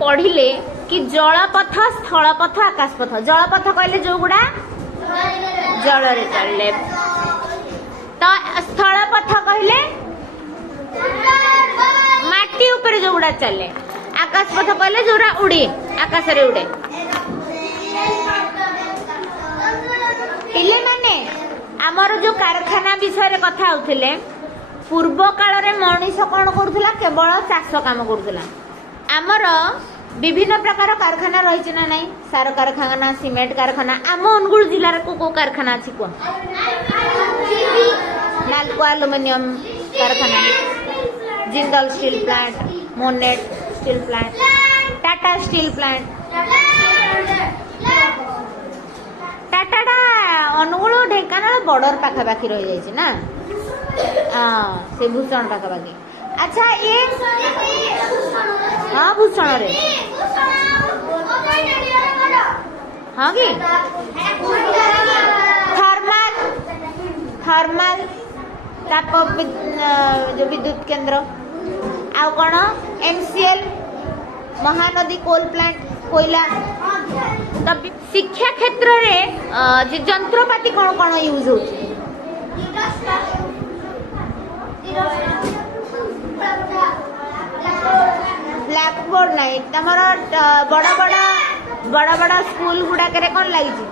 पढ़िले कि जलपथ स्थलपथ आकाशपथ जलपथ कहले जो गुड़ा जल रे चलले तो स्थलपथ कहले माटी ऊपर जो गुड़ा चले आकाशपथ कहले जोरा उड़े आकाश रे उड़े पिले माने आमर जो कारखाना विषय कथा होथिले पूर्व काल रे मनीष कौन करुला केवल चाष काम करुला आमर विभिन्न प्रकार कारखाना रही ना नहीं सार कारखाना सीमेंट कारखाना आम अनुगुल जिलार को कारखाना अच्छी कह नालको एल्युमिनियम कारखाना Jindal steel plant Monnet steel plant Tata steel plant Tata Angul Dhenkanal border पाखापाखि रही जाइए ना से भूषण पाखापाखि अच्छा ये हाँ भूषण रे हाँ कि थर्माल थर्माल ताप जो विद्युत केंद्र आउ कौन एमसीएल महानदी कोल प्लांट कोयला तब शिक्षा क्षेत्र रे जंत्रपाति कौन कौन यूज हो ब्लैक बोर्ड नहीं तमर बड़ा बड़ा बड़ा बड़ा स्कूल गुड़ाक कौन लगी